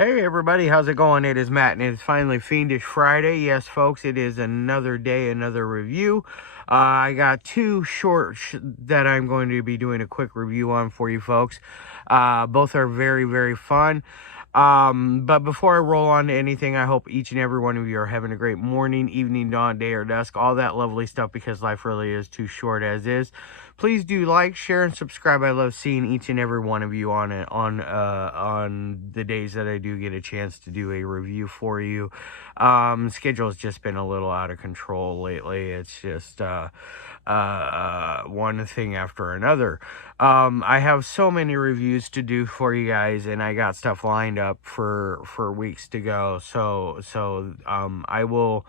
Hey everybody, how's it going? It is Matt and it's finally Fiendish Friday. Yes, folks, it is another day, another review. I got two shorts that I'm going to be doing a quick review on for you folks. Both are very, very fun. But before I roll on to anything, I hope each and every one of you are having a great morning, evening, dawn, day, or dusk, all that lovely stuff, because life really is too short as is. Please do like, share, and subscribe. I love seeing each and every one of you on the days that I do get a chance to do a review for you. Schedule's just been a little out of control lately. It's just one thing after another. I have so many reviews to do for you guys, and I got stuff lined up for weeks to go. So I will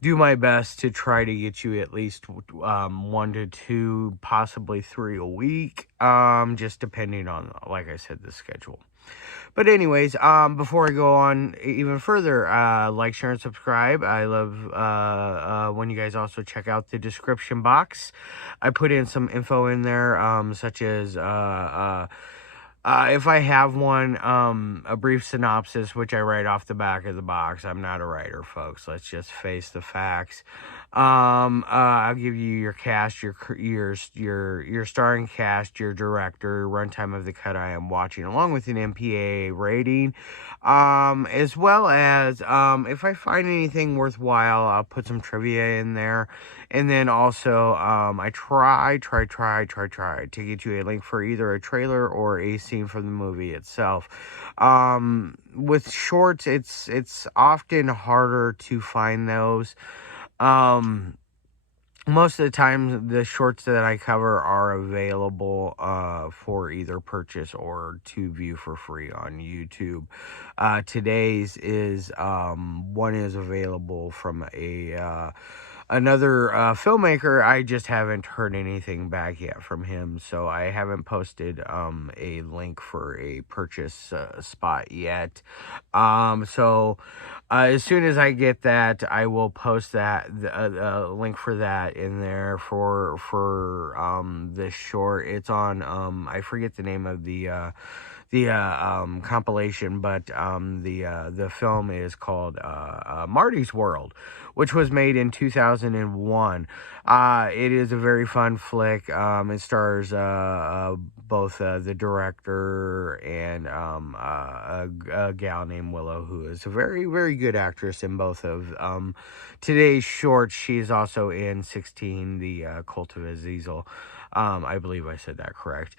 do my best to try to get you at least 1 to 2, possibly 3 a week, just depending on, like I said, the schedule. But anyways, before I go on even further, like, share, and subscribe. I love when you guys also check out the description box. I put in some info in there, such as if I have one, a brief synopsis, which I write off the back of the box. I'm not a writer, folks. Let's just face the facts. I'll give you your cast, your starring cast, your director, runtime of the cut I am watching, along with an MPAA rating, as well as, if I find anything worthwhile, I'll put some trivia in there. And then also, I try to get you a link for either a trailer or a scene from the movie itself. With shorts, it's often harder to find those. Most of the time, the shorts that I cover are available for either purchase or to view for free on YouTube. Today's is one is available from another filmmaker. I just haven't heard anything back yet from him, so I haven't posted a link for a purchase spot yet. So as soon as I get that, I will post that the link for that in there for this short. It's on I forget the name of the compilation, but the film is called Marty's World, which was made in 2001. It is a very fun flick. It stars both the director and a gal named Willow, who is a very, very good actress in both of today's shorts. She's also in 16, the Cult of Azezel. I believe I said that correct.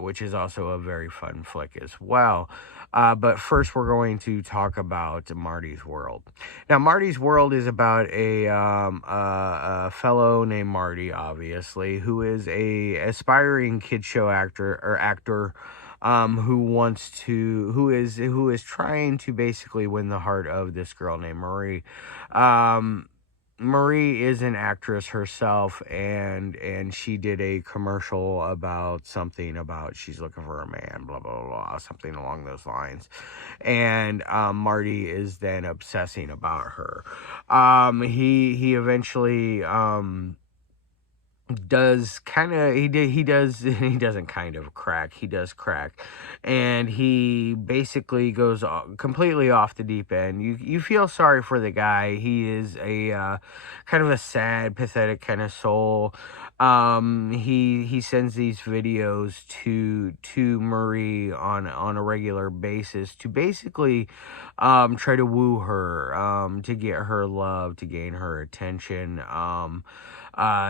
Which is also a very fun flick as well. But first, we're going to talk about Marty's World. Now, Marty's World is about a fellow named Marty, obviously, who is a aspiring kid show actor, who is trying to basically win the heart of this girl named Marie. Marie is an actress herself, and she did a commercial about something about she's looking for a man, blah, blah, blah, something along those lines. And Marty is then obsessing about her. He eventually does crack, and he basically goes completely off the deep end. You feel sorry for the guy. He is a kind of a sad, pathetic kind of soul. He sends these videos to Marie on a regular basis to basically try to woo her, to get her love, to gain her attention.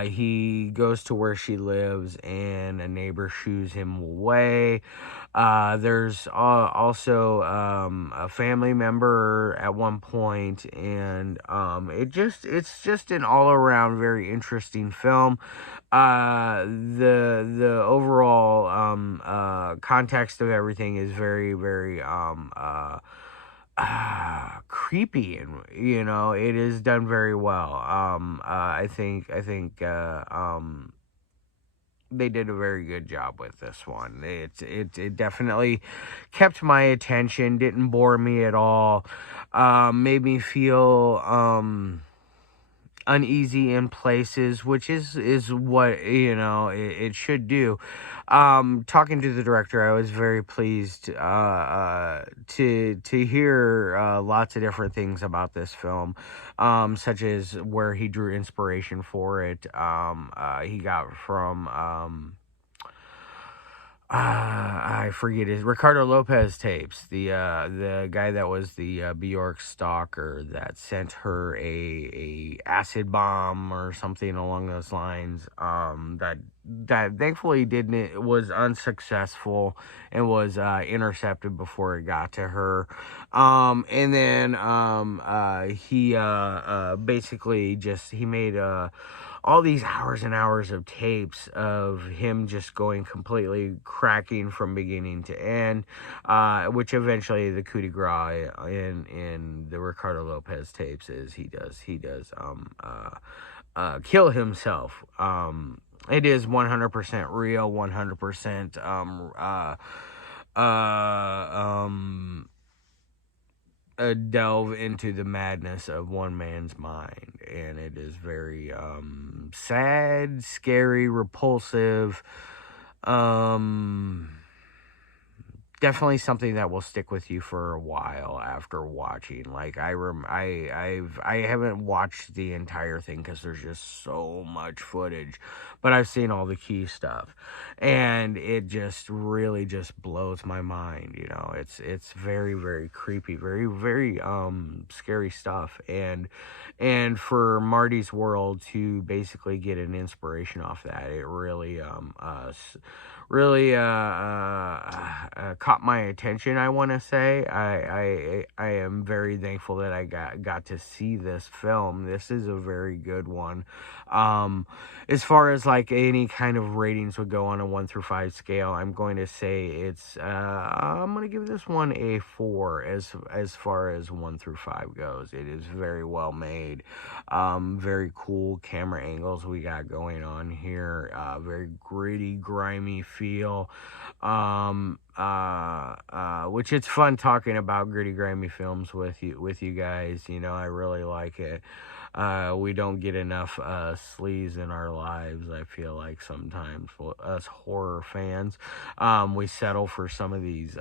He goes to where she lives, and a neighbor shoos him away. There's also a family member at one point, and it's just an all around very interesting film. The overall context of everything is very, very creepy, and it is done very well. I think they did a very good job with this one. It definitely kept my attention, didn't bore me at all, made me feel uneasy in places, which is what it should do. Talking to the director, I was very pleased to hear lots of different things about this film, such as where he drew inspiration for it. He got from I forget his Ricardo Lopez tapes. The guy that was the Bjork stalker that sent her a acid bomb or something along those lines. That thankfly didn't it was unsuccessful and was intercepted before it got to her. And then he basically just he made all these hours and hours of tapes of him just going completely cracking from beginning to end, which eventually the coup de grace in the Ricardo Lopez tapes is he does kill himself. It is 100% real, 100% delve into the madness of one man's mind, and it is very sad, scary, repulsive, definitely something that will stick with you for a while after watching. Like I haven't watched the entire thing because there's just so much footage, but I've seen all the key stuff, and it just really just blows my mind. It's very, very creepy, very, very scary stuff, and for Marty's World to basically get an inspiration off that, it really caught my attention. I want to say I am very thankful that I got to see this film. This is a very good one. As far as like any kind of ratings would go on a 1 through 5 scale, I'm going to say it's I'm going to give this one a 4 as far as 1 through 5 goes. It is very well made, very cool camera angles we got going on here, very gritty, grimy feel, which it's fun talking about gritty, grimy films with you guys. I really like it. We don't get enough sleaze in our lives, I feel like sometimes, us horror fans. We settle for some of these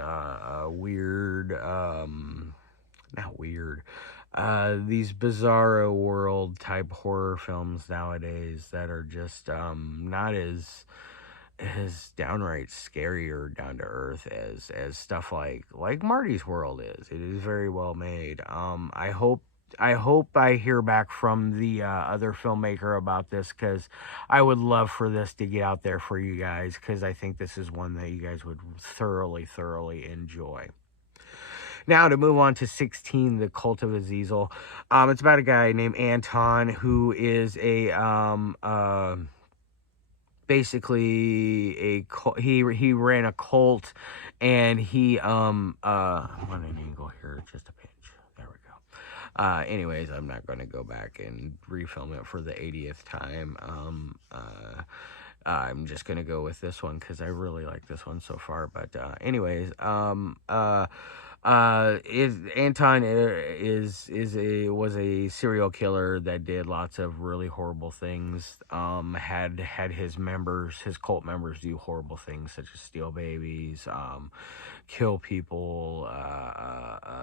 weird, not weird, these bizarro world type horror films nowadays that are just not as downright scary or down to earth as stuff like Marty's World is. It is very well made. I hope I hear back from the other filmmaker about this, because I would love for this to get out there for you guys, because I think this is one that you guys would thoroughly enjoy. Now to move on to 16, The Cult of Azezel. It's about a guy named Anton who is a basically he ran a cult, and he I'm on an angle here, just a pinch. There we go. Anyways, I'm not going to go back and refilm it for the 80th time. I'm just going to go with this one because I really like this one so far. But anyways, Anton was a serial killer that did lots of really horrible things. Had his cult members do horrible things such as steal babies, kill people,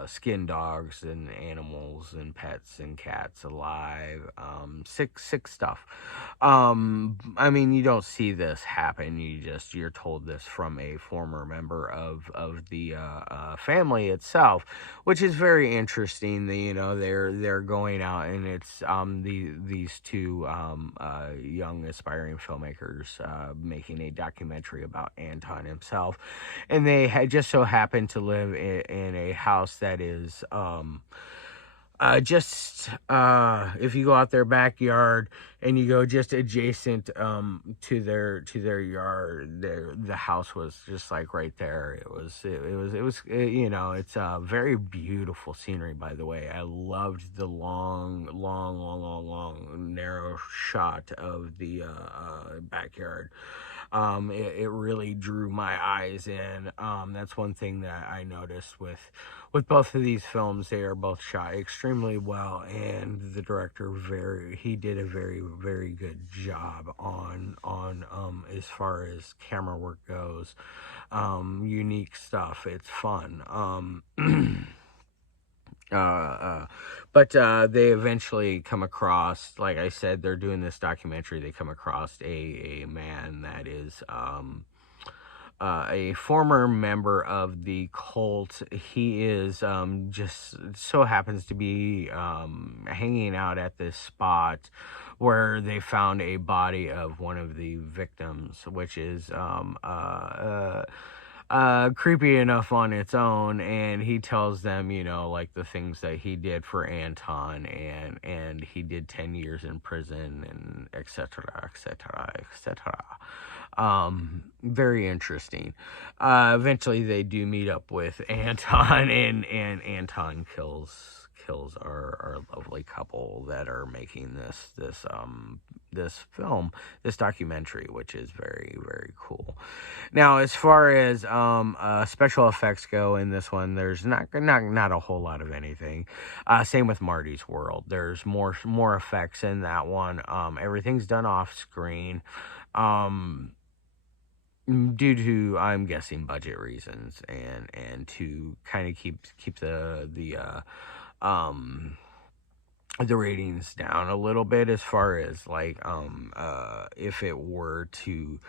skin dogs and animals and pets and cats alive. Sick stuff. I mean, you don't see this happen. You're told this from a former member of the family itself, which is very interesting. They're going out, and it's these two young aspiring filmmakers making a documentary about Anton himself, and they had just so happened to live in a house that is if you go out their backyard and you go just adjacent to their yard, the house was just like right there. It was it's a very beautiful scenery, by the way. I loved the long narrow shot of the backyard. it really drew my eyes in. That's one thing that I noticed with both of these films. They are both shot extremely well, and the director he did a very, very good job on as far as camera work goes. Unique stuff. It's fun. But they eventually come across, like I said, they're doing this documentary. They come across a man that is a former member of the cult. He is just so happens to be hanging out at this spot where they found a body of one of the victims, which is creepy enough on its own. And he tells them, like the things that he did for Anton, and he did 10 years in prison, and etc., etc., etc. Very interesting. Eventually they do meet up with Anton, and Anton kills our lovely couple that are making this film, this documentary, which is very, very cool. Now, as far as special effects go in this one, there's not a whole lot of anything. Same with Marty's World. There's more effects in that one. Everything's done off screen. Due to, I'm guessing, budget reasons, and to kind of keep the ratings down a little bit, as far as like if it were to,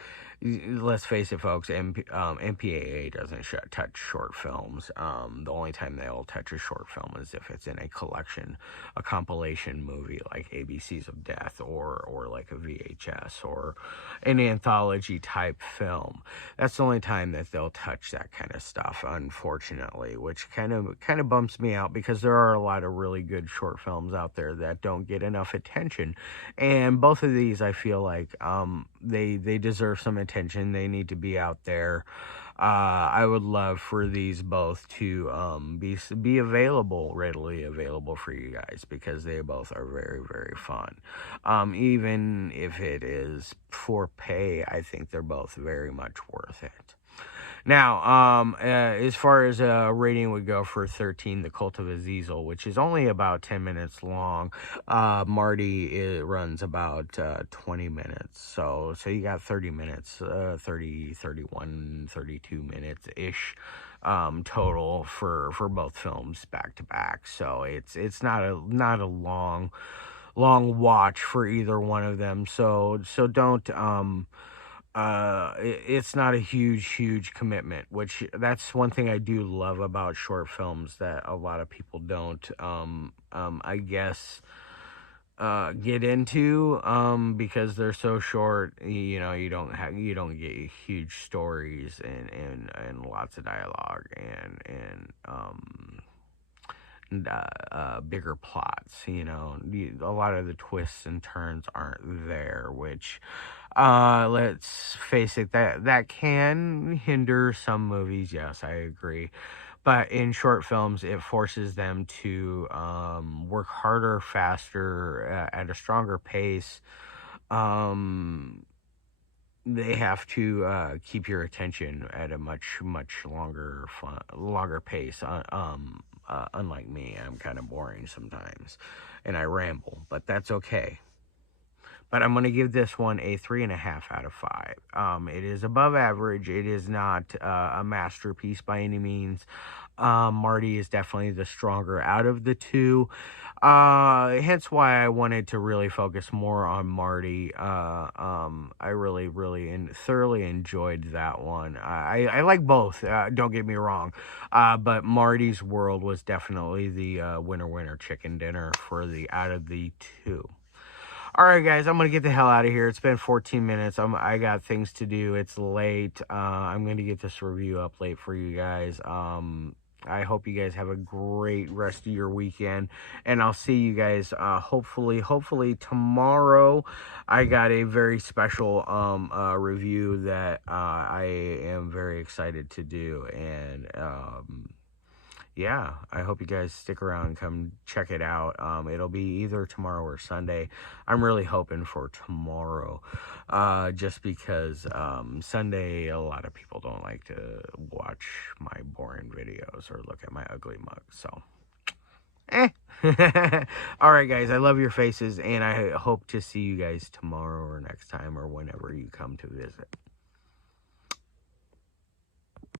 let's face it, folks, MPAA doesn't touch short films. The only time they'll touch a short film is if it's in a collection, a compilation movie like ABCs of Death, or like a VHS, or an anthology type film. That's the only time that they'll touch that kind of stuff, unfortunately, which kind of bumps me out, because there are a lot of really good short films out there that don't get enough attention, and both of these, I feel like they deserve some attention. They need to be out there. I would love for these both to be available, readily available for you guys, because they both are very, very fun. Even if it is for pay, I think they're both very much worth it. Now, as far as a rating would go for 13, The Cult of Azezel, which is only about 10 minutes long, Marty runs about 20 minutes. So you got 30 minutes, 30, 31, 32 minutes-ish total for both films back to back. So it's not a long watch for either one of them. So don't it's not a huge commitment, which that's one thing I do love about short films that a lot of people don't I guess get into, because they're so short. You don't get huge stories and lots of dialogue and bigger plots. A lot of the twists and turns aren't there, which let's face it, that can hinder some movies. Yes, I agree. But in short films, it forces them to work harder, faster, at a stronger pace. They have to keep your attention at a much longer pace. Unlike me, I'm kind of boring sometimes, and I ramble, but that's okay. But I'm going to give this one a 3.5 out of 5. It is above average. It is not a masterpiece by any means. Marty is definitely the stronger out of the two. Hence why I wanted to really focus more on Marty. I really and thoroughly enjoyed that one. I like both, don't get me wrong. But Marty's World was definitely the winner chicken dinner for the out of the two. All right, guys, I'm going to get the hell out of here. It's been 14 minutes. I got things to do. It's late. I'm going to get this review up late for you guys. I hope you guys have a great rest of your weekend, and I'll see you guys hopefully tomorrow. I got a very special review that I am very excited to do, and yeah, I hope you guys stick around and come check it out. It'll be either tomorrow or Sunday. I'm really hoping for tomorrow, just because Sunday a lot of people don't like to watch my boring videos or look at my ugly mug. So, all right, guys, I love your faces, and I hope to see you guys tomorrow or next time or whenever you come to visit.